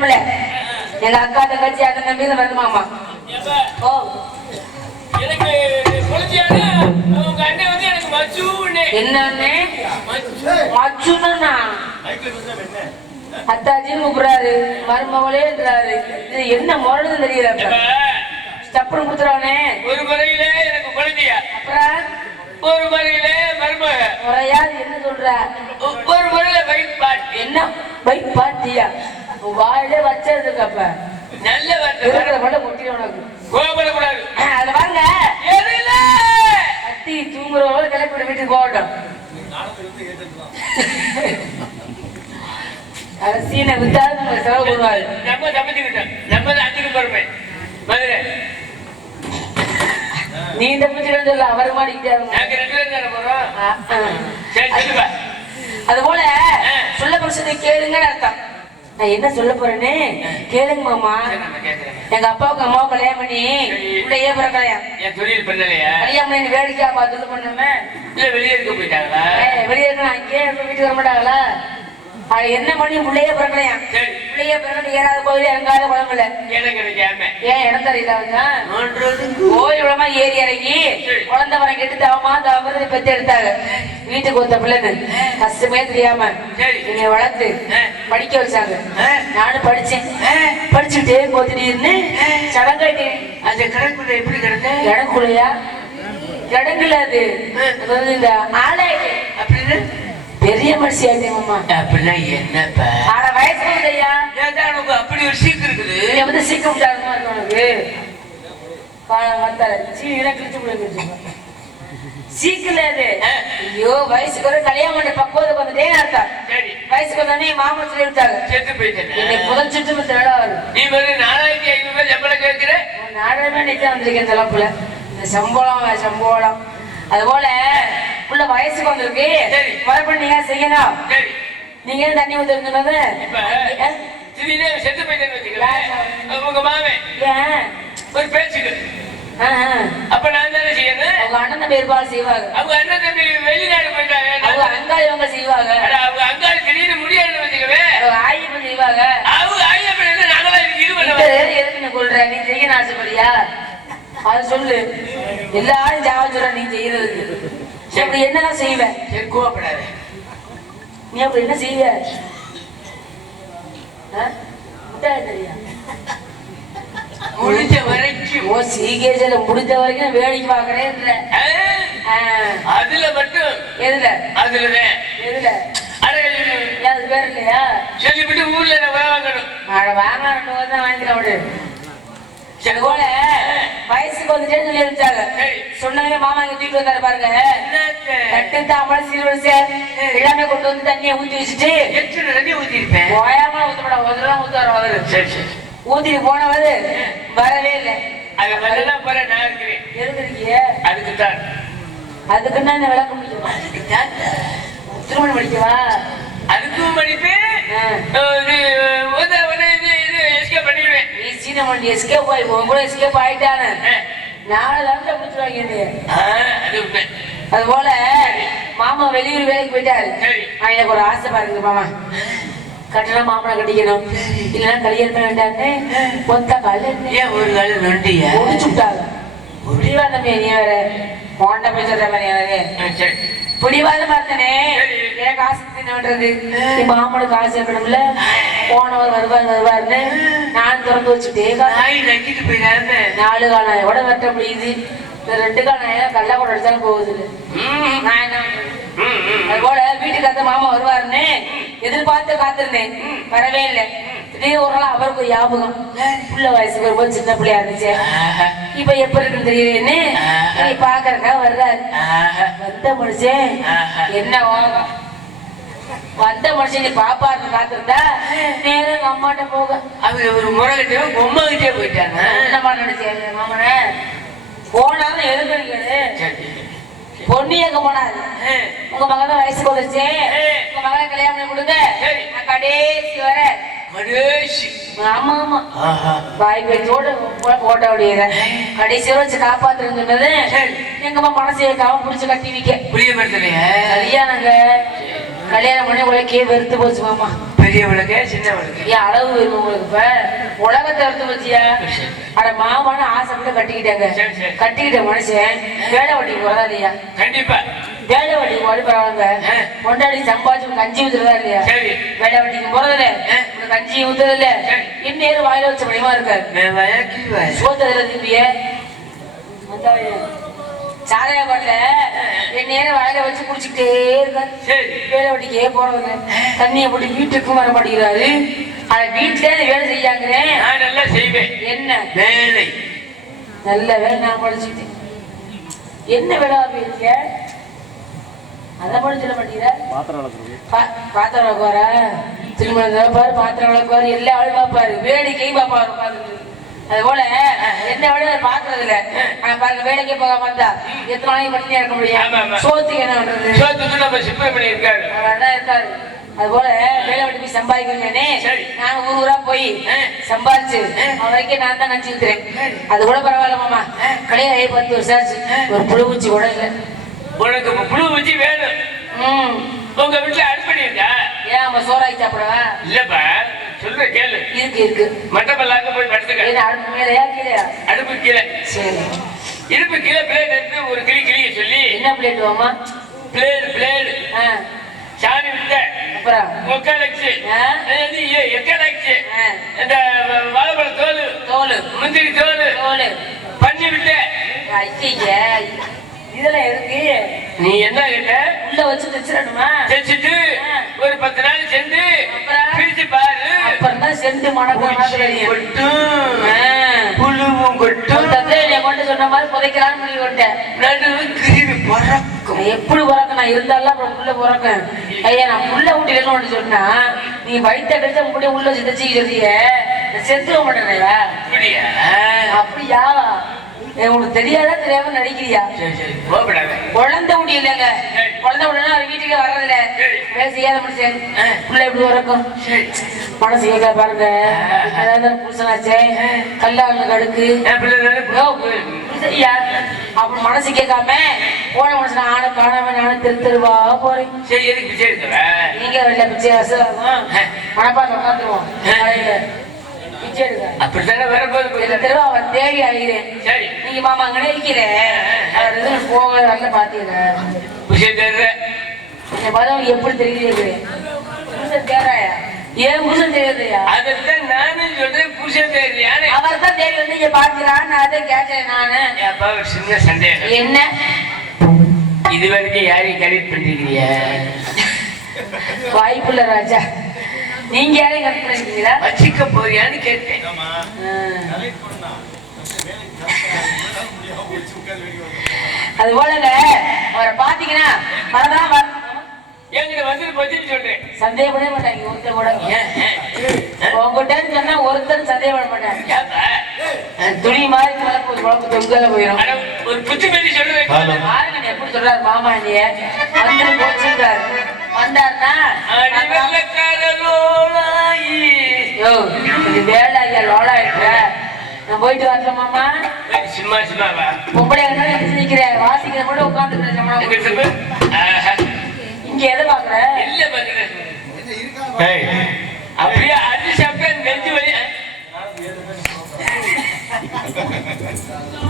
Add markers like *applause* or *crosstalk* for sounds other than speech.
இல்ல எங்க அக்கா தங்கச்சி அண்ணன் தம்பி வருது மாமா எப்ப ஓ எனக்கு குழந்தையான உங்க அண்ணன் வந்து எனக்கு மச்சுன்னு. என்னன்னு மச்சு. மச்சுனா அத்தாச்சின்னு கூப்பிடுறாரு. மருமகளேன்றாரு இது என்ன முரடுன்னு தெரியல சப்புறம் கொடுத்துறானே. ஒரு முறையில எனக்கு குழந்தையா? அப்புறம்? ஒரு முறையில மருமக. முறையா என்ன சொல்ற? ஒரு முறையில வயிற்று பாட்டி என்ன? பைக் பாட்டியா வாயிலே வச்சதுக்கு அப்ப. நல்ல வார்த்தை. மட்டும் கொட்டி உனக்கு. கோபப்படக்கூடாது. அது வாங்க எதுல. கட்டி தூங்குறவங்க கிளப்பி வீட்டுக்கு போகட்டும். அது சீனை வித்தாது செலவு போடுவாரு நம்ம தப்பிச்சுக்கிட்டோம். நம்ம அஞ்சுக்கு போறோமே. மதுரை. நீ தப்பிச்சுக்கணும் சொல்ல அவர் மாடிக்கிட்டாரு அது போல சொல்ல பிரச்சனை கேளுங்கன்னு அர்த்தம். நான் என்ன சொல்ல போறேன்னு? கேளுங்க மாமா. எங்க அப்பாவுக்கு அம்மாவும் கல்யாணம் பண்ணி பிள்ளையே பிறக்கலையா? என் தொழில் பண்ணலையா? கல்யாணம் பண்ணி வேடிக்கையா பார்த்துட்டு பண்ணமே இல்ல வெளியே இருக்க போயிட்டாங்களா? வெளியே இருக்க அங்கேயே வீட்டுக்கு வர மாட்டாங்களா? அது என்ன பண்ணி பிள்ளையே பிறக்கலையா? பிள்ளையே பிறகு ஏறாத கோயில் இறங்காத குழம்புல? ஏன் இடம் தெரியல கோயில் விடமா ஏறி இறங்கி குழந்தை கெட்டு தவமா தவறது பெத்து எடுத்தாங்க. வீட்டுக்கு ஒத்த பிள்ளைன்னு. கஷ்டமே தெரியாம. என்னை வளர்த்து படிக்க வச்சாங்க. நானும் படிச்சேன். படிச்சுட்டே போத்திட்டீர்னு சடங்காட்டி அந்த கடைக்குள்ள எப்படி கிடந்த? இடக்குள்ளையா இடங்குல அது. வந்து இந்த ஆளாயிட்டு அப்படின்னு? பெரிய மனுஷி ஆயிட்டேன் மாமா. அப்படின்னா என்னப்பா? ஆட வயசு இல்லையா? ஏதா உனக்கு அப்படி ஒரு சீக்கு இருக்குது? வந்து சீக்கிரம் விட்டாருமா இருக்கு உனக்கு? வந்தாரு சீனா கிழிச்சு போய் சீக்கிரம் அது. ஐயோ வயசுக்கு ஒரு கல்யாணம் பக்குவத்துக்கு வந்துட்டேன்னு அர்த்தம் வயசுக்கு வந்தோடனே மாமன் சொல்லி விட்டாங்க செத்து என்னை போயிட்டேன் புதல் சுற்று தேட வரும் நீ வந்து நாலாயிரத்தி ஐநூறு ரூபாய் சம்பளம் கேட்கிற? உன் நாடகமே நிச்சயம் வந்திருக்கேன் இந்த சம்பளம் சம்பளம். அது போல உள்ள வயசுக்கு வந்திருக்கு. சரி. மறுபடியும் நீங்க செய்யணும்? நீங்க தண்ணி ஊத்துறது செத்து போயிட்டேன்னு உங்க மாமன் ஒரு பேச்சுக்கு. அப்ப நான் தானே செய்யணும் அவங்க அண்ணன் தம்பி இருப்பாலும் செய்வாங்க. அவங்க அண்ணன் தம்பி வெளிநாடு போயிட்டாங்க. அவங்க அங்காளி இவங்க செய்வாங்க. அவங்க அங்காளி திடீர்னு முடியாதுன்னு வச்சுக்கவே அவங்க ஆயிரம் செய்வாங்க. அவங்க ஐயா பண்ண நாங்களா இது பண்ண இந்த எதுக்கு நீ கொள்ற? நீ செய்ய ஆசைப்படியா அது சொல்லு. எல்லாரும் ஜாவ சொல்ற நீ செய்யறதுக்கு அப்படி என்னதான் செய்வ? கோவப்படாத. நீ அப்படி என்ன செய்வ? முடிஞ்ச வரைக்கும். ஓ சீகேஜல முடிஞ்ச வரைக்கும் வேடிக்கை பாக்குறேன்ற ஆ, அதுல மட்டும். எதுல? அதுலதான். எதுல? அது பேர் இல்லையா? சொல்லிவிட்டு ஊர்ல வாங்கணும். வாங்க ரெண்டு வருஷம் தான் வாங்கிக்கலாம் விடு அது போல. வயசுக்கு வந்துட்டே சொல்லி. சொன்னாங்க மாமா இங்க தூக்கிட்டு வந்தாரு பாருங்க? தட்டு தாம்பளம் சீர்வரிசை எல்லாமே கொண்டு வந்து தண்ணியை ஊத்தி வச்சுட்டு தண்ணி ஊத்திருப்பேன்? ஓயாம ஊத்தப்பட ஒருலாம் ஊத்தாரு அவரு சரி சரி. ஊத்திட்டு போனவரு வரவே இல்லை. அது வரலாம் போற நான் இருக்கிறேன். எதுக்கு இருக்கீங்க அதுக்கு தான் அதுக்குன்னா இந்த விளக்க முடியுமா? திருமணம் படிக்கவா அதுக்கும் படிப்பேன். சீன வண்டி எஸ்கேப் ஆகி உன் கூட எஸ்கேப் ஆயிட்டானு. ஆ. நாலு தடவை முடிச்சிருவாங்க என்னைய அது போல மாமா வெளியூர் வேலைக்கு போயிட்டாரு. எனக்கு ஒரு ஆசை பாருங்க மாமா. கட்டினா மாமனை கட்டிக்கணும். இல்லைன்னா கல்யாணம் வேண்டான்னு ஒத்த கால ஏன் ஒரு கால நொண்டியா? முடிச்சு விட்டாங்க. பிடிவாத நீ வேற. போண்ட போய் சொல்ற மாதிரி எனக்கு. பிடிவாத பார்த்தனே. எனக்கு ஆசை தின்னுன்றது என் மாமனுக்கு ஆசை இருக்கணும்ல போனவர் வருவார் வருவார்னு நான் திறந்து வச்சுட்டே நக்கிட்டு போயிடாம நாலு காலம் எவ்வளோ வெட்ட முடியுது இந்த ரெண்டு காலம் கல்ல கூட அடிச்சாலும் போகுது நான் என்ன. அது போல வீட்டுக்கு அந்த மாமா வருவாருன்னு எதிர்பார்த்து காத்திருந்தேன். வரவே இல்லை. திடீர்னு ஒரு நாள் அவருக்கு ஞாபகம். புள்ள வயசுக்கு வரும்போது சின்ன பிள்ளையா இருந்துச்சு. இப்ப எப்ப இருக்குன்னு தெரியலன்னு பாக்குறக்கா வர்றாரு. வந்த மனுஷன். என்ன ஓகம் வந்த மனுஷன் நீ பாப்பாருன்னு காத்திருந்தா நேரம் எங்க அம்மாட்ட போக. அவங்க ஒரு முறை கிட்டே பொம்மை கிட்டே போயிட்டாங்க என்னம்மா நினைச்சேன் மாமனே? போனாலும். பொண்ணு எங்க போனாரு. உங்க மகன் வயசுக்கு வந்துச்சு ஏய். உங்க மகனை கல்யாணம் பண்ணி கொடுங்க. நான் கடைசி வர கடைசி ஆமா ஆமா. வாய் பேச்சோட போட்ட முடியல கடைசி வச்சு காப்பாத்துறது. எங்கம்மா மனசு வைக்காம புடிச்சு கட்டி வைக்க. புரிய படுத்தலையா கல்யாணங்க கல்யாணம் பண்ணி உலக்கே வெறுத்து போச்சு மாமா. பெரியவளுக்கு சின்னவளுக்கு ஏன் அளவு வேணும் உங்களுக்கு இப்ப? உலகத்தை எடுத்து வச்சியா அட மாமான ஆசைப்பட்டு கட்டிக்கிட்டாங்க. கட்டிக்கிட்ட மனுஷன் வேலை வட்டிக்கு போறதா இல்லையா கண்டிப்பா. வேலை வட்டிக்கு போடி பரவாயில்ல. கொண்டாடி சம்பாதிச்சு கஞ்சி ஊத்துறதா இல்லையா வேலை வட்டிக்கு போறதில்ல. ஆ. கஞ்சி ஊத்துறது இல்ல சரி. இந்நேரம் வாயில வச்ச முடியுமா இருக்காரு. சோத்ததுல திரும்பிய சாலையா பண்ணல என் நேரம் வாயில வச்சு குடிச்சுக்கிட்டே இருக்காரு. வேலை வட்டிக்கே போறதில்ல தண்ணியை போட்டு வீட்டுக்கும் வர மாட்டேங்கிறாரு. அதை வீட்டுல வேலை செய்யாங்கிறேன். நல்லா செய்வேன். என்ன? வேலை. நல்ல வேலை நான் படிச்சுட்டேன் என்ன வேலை போயிருக்க அதை மட்டும் சொல்ல மாட்டேங்கிற பா- பாத்திரம் விளக்குவாரா திருமணம் பாரு பாத்திரம் விளக்குவாரு எல்லா வேலையும் பார்ப்பாரு வேடிக்கையும் பார்ப்பாரு உட்கார்ந்துட்டு. அது போல எந்த வேலையும் பாக்குறது இல்ல பாருங்க வேலைக்கே போகாம இருந்தா எத்தனை நாளைக்கு பண்ணி இருக்க முடியும். சோத்துக்கு என்ன பண்றது? சோத்துக்கு நம்ம சுப்பிரமணி இருக்காரு அவர்தான் இருக்காரு. அது போல வேலை விட்டு போய் சம்பாதிக்கிறேனே சரி. நான் ஊர் ஊரா போய். சம்பாதிச்சு அவன் வரைக்கும் நான் தான் நினைச்சு வைக்கிறேன் அது கூட பரவாயில்ல மாமா. கல்யாணம் ஆகி பத்து வருஷம் ஆச்சு. ஒரு புழுவூச்சி கூட இல்லை. உனக்கு புழு வச்சு வேணும். உங்க வீட்டுல அடுப்படி இருக்கா? ஏன் நம்ம சோறாக்கி சாப்பிடவா? இல்லப்பா சொல்ற கேளு. இருக்கு இருக்கு. மட்டப்பல்லாக்க போய் படுத்துக்க. அடுப்பு மேலையா கீழையா அடுப்பு கீழே. சரி. இடுப்பு கீழே பிளேட் எடுத்து ஒரு கிளி கிளிய சொல்லி என்ன பிளேட் வாமா பிளேடு பிளேடு சாணி விட்ட. அப்புறம்? ஒக்காலச்சு. எக்காலச்சு. இந்த வாழைப்பழ தோல் தோல். முந்திரி தோல். தோல். பண்ணி விட்ட. ஐயா இதெல்லாம் இருக்கு நீ என்ன கேட்ட? உள்ள வச்சு தைச்சிடணுமா தைச்சிட்டு. ஒரு பத்து நாள் சென்று? பிரிச்சு பாரு. அப்புறம் தான் செண்டு மணக்க மணக்க தெரியும் கொட்டும் ஆ. புழுவும் கொட்டும் என்னை கொண்டு சொன்ன மாதிரி புதைக்கலாம்னு முடிவு நடுவு கிருமி பறக்கும். நான் எப்படி இருந்தாலும் அப்புறம் உள்ள பிறக்கேன் ஐயா நான் உள்ள ஊட்டிலன்னு ஒன்று சொன்னா நீ வயிற்ற கழிச்சா முன்னாடியே உள்ள வச்சு தச்சு சொல்றிய செத்துக்க மாட்டேன்யா அப்படியா? உனக்கு தெரியாதா தெரியாம நடிக்கிறியா? குழந்தை முடி இல்லைங்க. குழந்தை முடியல அவர் வீட்டுக்கே வர்றதில்ல. மனுஷன் ஆ. பிள்ளை எப்படி வரக்கும் மனசு கேட்க பாருங்க. ஏதாவது புருஷனாச்சே. கல்லாங்க கடுக்கு. அப்புறம் மனசு கேட்காம போன மனுஷன் ஆன காணாம நானும் தெரு தெருவா போறேன். நீங்க வெளில பிச்சை மனப்பாங்க உட்காந்துருவோம் அப்படித்தானே வரும்போது இந்த தெருவா அவன் தேடி அழைகிறேன் சரி. நீங்க மாமா அங்கனே இருக்கிறேன் அவர் எதுவும் போக வரல பாத்தீங்க. இந்த எப்படி தெரியுது புருஷன் தேராயா ஏன் புருஷன் தெரியுதுயா அதைத்தான் நானும் சொல்றேன் புருஷன் தெரியானே அவர் தான் தேடி வந்து இங்க பாக்குறான்னு நான் அதை கேட்டேன் நானு. அப்பா ஒரு சின்ன சந்தேகம். என்ன? இது வரைக்கும் யாரையும் கரெக்ட் பண்ணிருக்கீங்க? வாய்ப்புள்ள ராஜா. நீங்க யாரையும் கரெக்ட் பண்ணிருக்கீங்களா வச்சுக்க போறியான்னு கேட்டேன் அது போலங்க அவரை பாத்தீங்கன்னா வர என்கிட்ட வந்துட்டு பத்தின்னு சொல்றேன். சந்தேகப்படவே மாட்டாங்க ஒருத்தர் கூட உங்ககிட்ட சொன்னா ஒருத்தர் சந்தேகப்பட மாட்டாங்க? துணி மாதிரி தொங்கல போயிடும் அட, ஒரு புத்திமதி சொல்றேன் பாருங்க எப்படி சொல்றாரு மாமா நீ வந்து போச்சுன்றாரு. வந்தாருன்னா வேலை ஐயா லோலா இருக்க நான் போயிட்டு வரல மாமா. சும்மா சும்மா வா பொம்பளை இருந்தாலும் எப்படி நிக்கிறேன் வாசிக்கிற கூட உட்காந்துக்கிறேன். இங்க எதை பாக்குற இல்ல பாக்குறேன் அப்படியே அடி சாப்பிட்டா நெஞ்சு வலி. *laughs*